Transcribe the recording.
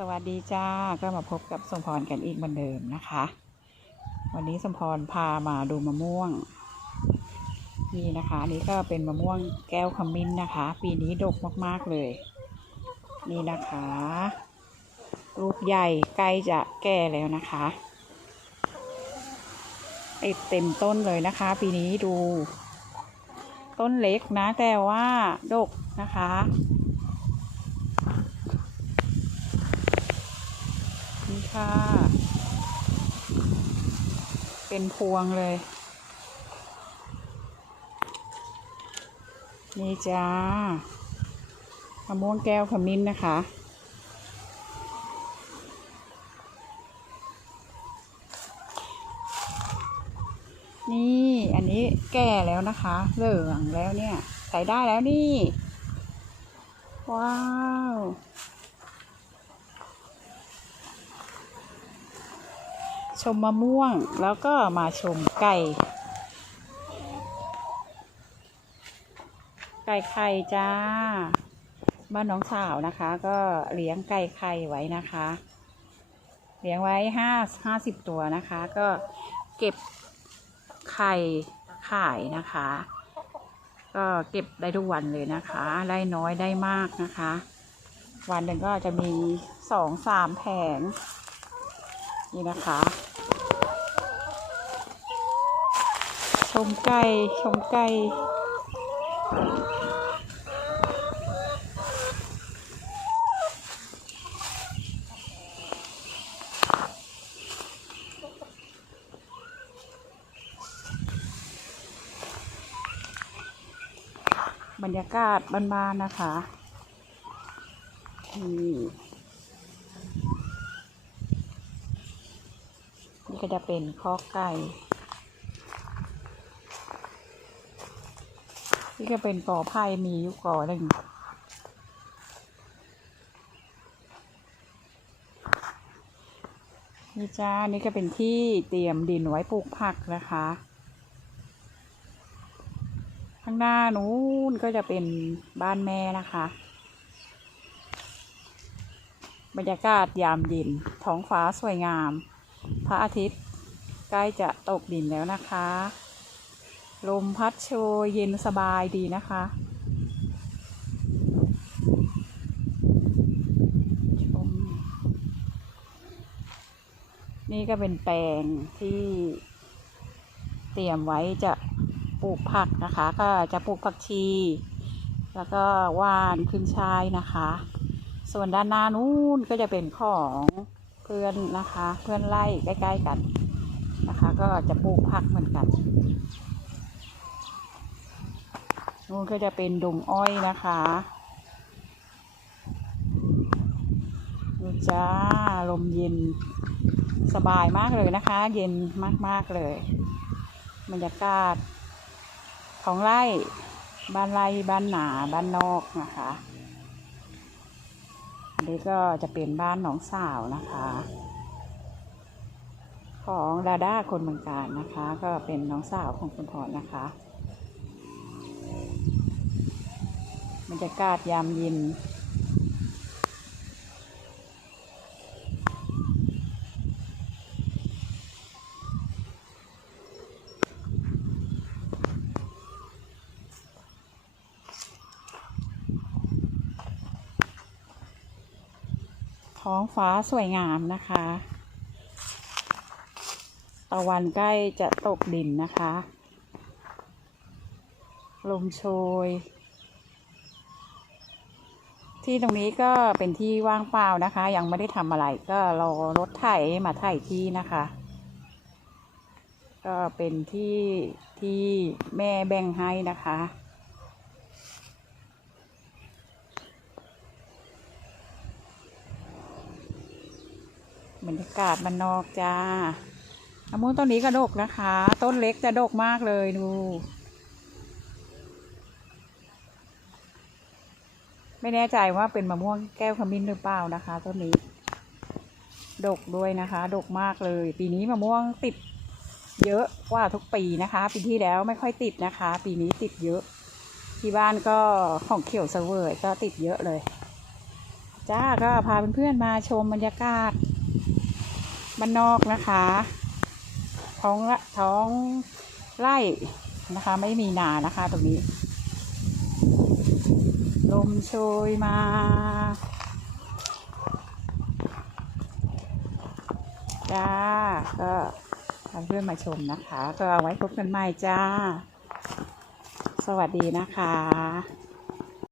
สวัสดีจ้า ก็มาพบกับสมพรกันอีกเหมือนเดิมนะคะ วันนี้สมพรพามาดูมะม่วง นี่นะคะนนี่ก็เป็นมะม่วงแก้วขมิ้นนะคะ ปีนี้ดกมากๆเลย นี่นะคะลูกใหญ่ใกล้จะแก่แล้วนะคะติดเต็มต้นเลยนะคะ ปีนี้ดู ต้นเล็กนะแต่ว่าดกนะคะ นี่ค่ะ เป็นพวงเลย นี่จ้ามะม่วงแก้วขมิ้นนะคะ นี่อันนี้แก่แล้วนะคะ เหลืองแล้วเนี่ย ใส่ได้แล้วนี่ ว้าว ชมมะม่วงแล้วก็มาชมไก่ ไก่ไข่จ้า บ้านน้องสาวนะคะ ก็เลี้ยงไก่ไข่ไว้นะคะ เลี้ยงไว้ห้าห้าสิบตัวนะคะ ก็เก็บไข่ขายนะคะ ก็เก็บได้ทุกวันเลยนะคะ ได้น้อยได้มากนะคะ วันหนึ่งก็จะมีสองสามแผง นี่นะคะ ชมไก่ชมไก่บรรยากาศบ้านๆนะคะนี่ นี่ก็จะเป็นคอไก่ นี่ก็เป็นกอไผ่มีอยู่กอหนึ่งนี่จ้า นี่ก็เป็นที่เตรียมดินไว้ปลูกผักนะคะ ข้างหน้านู้นก็จะเป็นบ้านแม่นะคะ บรรยากาศยามเย็นท้องฟ้าสวยงาม พระอาทิตย์ใกล้จะตกดินแล้วนะคะ ลมพัดโชยเย็นสบายดีนะคะ ชม นี่ก็เป็นแปลงที่เตรียมไว้จะปลูกผักนะคะ ก็จะปลูกผักชี แล้วก็ว่านขึ้นชายนะคะ ส่วนด้านหน้านู้นก็จะเป็นของ เพื่อนนะคะ เพื่อนไล่ใกล้ ๆ กันนะคะ ก็จะปลูกผักเหมือนกันนู้นก็จะเป็นดงอ้อยนะคะดูจ้าลมเย็นสบายมากเลยนะคะ เย็นมาก ๆ เลยบรรยากาศของไร่บ้านไร่บ้านหนาบ้านนอกนะคะ อันนี้ก็จะเป็นบ้านน้องสาวนะคะ ของดาด้าคนเมืองการนะคะ ก็เป็นน้องสาวของคุณพรนะคะบรรยากาศยามเย็น ท้องฟ้าสวยงามนะคะ ตะวันใกล้จะตกดินนะคะ ลมโชย ที่ตรงนี้ก็เป็นที่ว่างเปล่านะคะ ยังไม่ได้ทำอะไรก็รอรถไถมาไถที่นะคะ ก็เป็นที่ที่แม่แบ่งให้นะคะ บรรยากาศมันนอกจ้ามะม่วงต้นนี้ก็ดกนะคะ ต้นเล็กจะดกมากเลยดู ไม่แน่ใจว่าเป็นมะม่วงแก้วขมิ้นหรือเปล่านะคะ ต้นนี้ ดกด้วยนะคะ ดกมากเลย ปีนี้มะม่วงติด เยอะกว่าทุกปีนะคะ ปีที่แล้วไม่ค่อยติดนะคะ ปีนี้ติดเยอะ ที่บ้านก็ของเขียวเสวยก็ติดเยอะเลยจ้าก็พาเพื่อนๆมาชมบรรยากาศ บ้านนอกนะคะ ท้องละท้องไร่นะคะ ไม่มีนานะคะ ตรงนี้ ลมโชยมาจ้าก็เพื่อนมาชมนะคะ ก็เอาไว้พบกันใหม่จ้า สวัสดีนะคะ